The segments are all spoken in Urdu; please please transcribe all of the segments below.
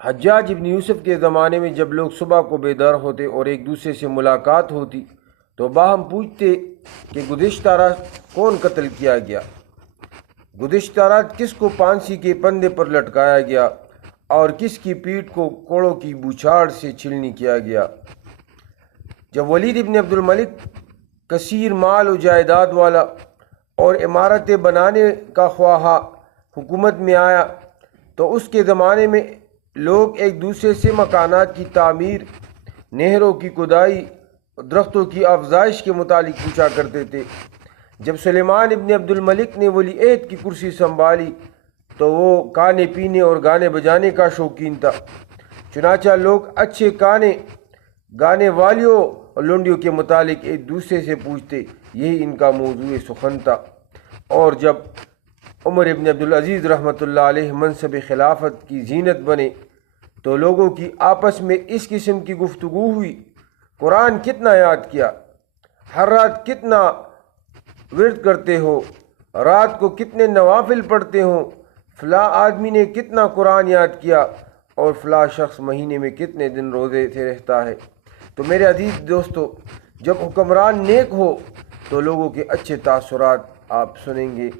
حجاج ابن یوسف کے زمانے میں جب لوگ صبح کو بیدار ہوتے اور ایک دوسرے سے ملاقات ہوتی تو باہم پوچھتے کہ گزشتہ رات کون قتل کیا گیا، گزشتہ رات کس کو پھانسی کے پندے پر لٹکایا گیا اور کس کی پیٹھ کو کوڑوں کی بوچھاڑ سے چھلنی کیا گیا۔ جب ولید ابن عبد الملک کثیر مال و جائیداد والا اور عمارتیں بنانے کا خواہاں حکومت میں آیا تو اس کے زمانے میں لوگ ایک دوسرے سے مکانات کی تعمیر، نہروں کی کھدائی، درختوں کی افزائش کے متعلق پوچھا کرتے تھے۔ جب سلیمان ابن عبد الملک نے ولی عہد کی کرسی سنبھالی تو وہ کھانے پینے اور گانے بجانے کا شوقین تھا، چنانچہ لوگ اچھے گانے والیوں اور لونڈیوں کے متعلق ایک دوسرے سے پوچھتے، یہی ان کا موضوع سخن تھا۔ اور جب عمر ابن عبدالعزیز رحمۃ اللہ علیہ منصب خلافت کی زینت بنے تو لوگوں کی آپس میں اس قسم کی گفتگو ہوئی، قرآن کتنا یاد کیا، ہر رات کتنا ورد کرتے ہو، رات کو کتنے نوافل پڑھتے ہو، فلاں آدمی نے کتنا قرآن یاد کیا اور فلاں شخص مہینے میں کتنے دن روزے سے رہتا ہے۔ تو میرے عزیز دوستو، جب حکمران نیک ہو تو لوگوں کے اچھے تاثرات آپ سنیں گے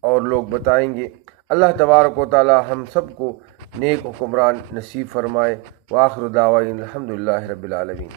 اور لوگ بتائیں گے۔ اللہ تبارک و تعالی ہم سب کو نیک حکمران نصیب فرمائے۔ وآخر دعوانا الحمدللہ رب العالمین۔